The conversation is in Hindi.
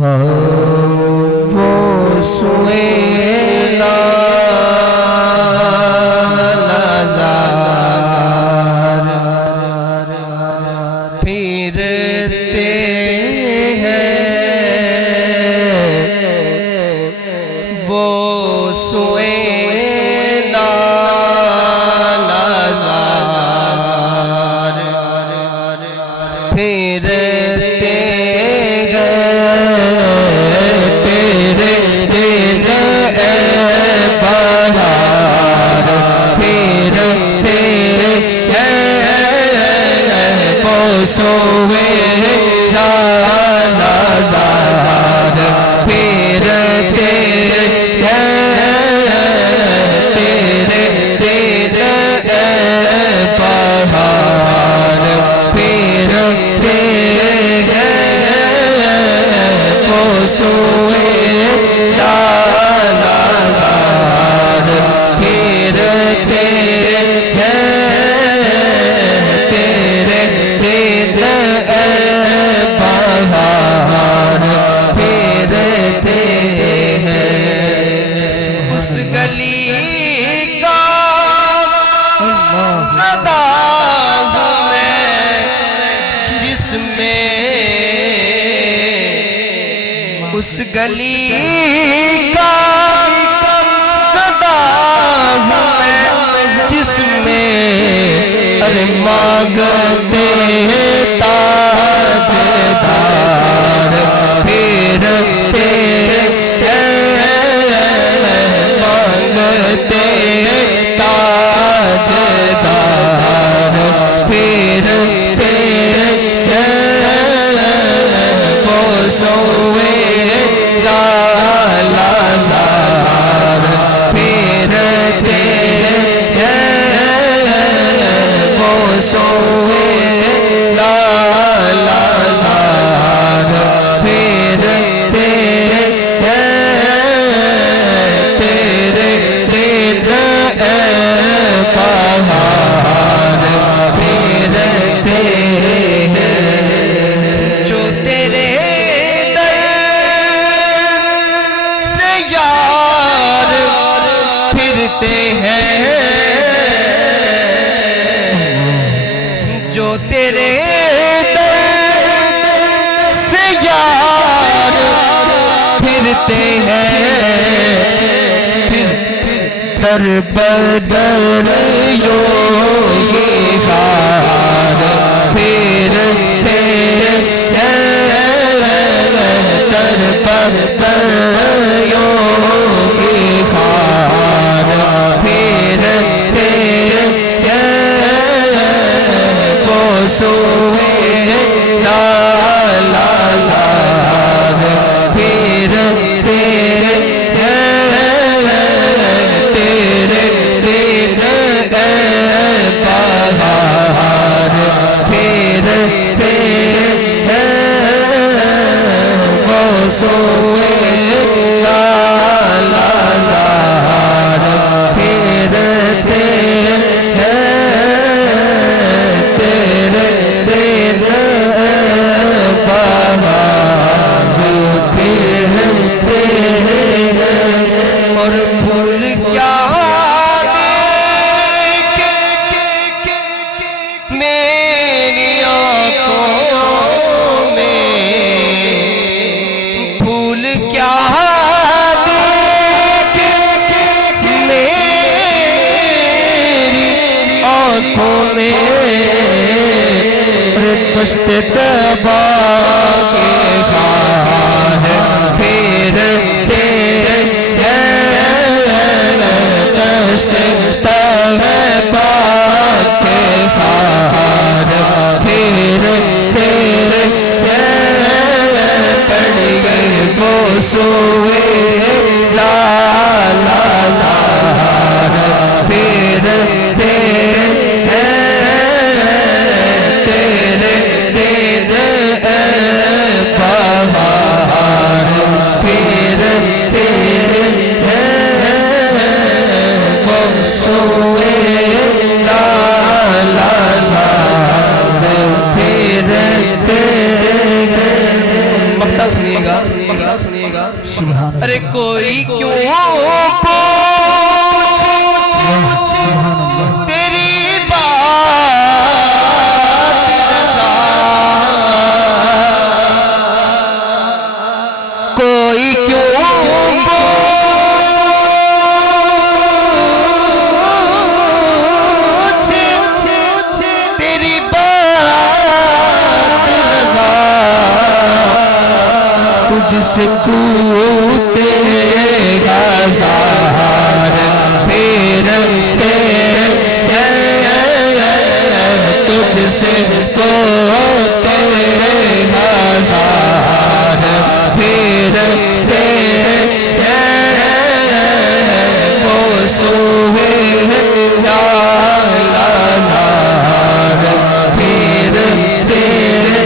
वो सोए फिरते हैं वो सोए फिरते तेरे दिन बहार फिरते वो सोए लाज़ार फिरते तेरे दिन बहार फिरते वो सोए लाज़ार फिरते तेरे दिन बहार फिरते हैं। उस गली का अदा हूँ मैं जिसमें उस गली का अदा हूँ मैं जिसमें अरे मांगते ताजदार फिरते मांगते ताजदार फिरते वो सोए लाज़ार फिरते वो सोए लाज़ार फिरते तेरे दिन बहार फिरते हैं। जो तेरे दर से यार फिरते हैं जो तेरे दर से यार फिरते हैं दर बदर योगी हार फिरते दर बदर योगी हार फिरते वो सोए लाज़ार फिरते तेरे दिन बहार फिरते वो सोए लाज़ार फिरते तेरे दिन बहार फिरते और भूल क्या मेरी आँखों में भूल क्या मेरी आँखों में दस्त तबा के खान फिरते दस्त तबा के खान फिरते पड़िए वो सोए लाज़ार फिरते तेरे दिन बहार फिरते वो सोए लाज़ार फिरते। मक्ता सुनिएगा। सुनिएगा सुनिएगा। अरे कोई क्यों तेरी बात रज़ा, कोई क्यों तेरी बात रज़ा, तुझसे कूदेगा ज़ाहर फेरते तुझसे कूदेगा ज़ाहर फेरते वो सोहे ज़ाहर फेरते तेरे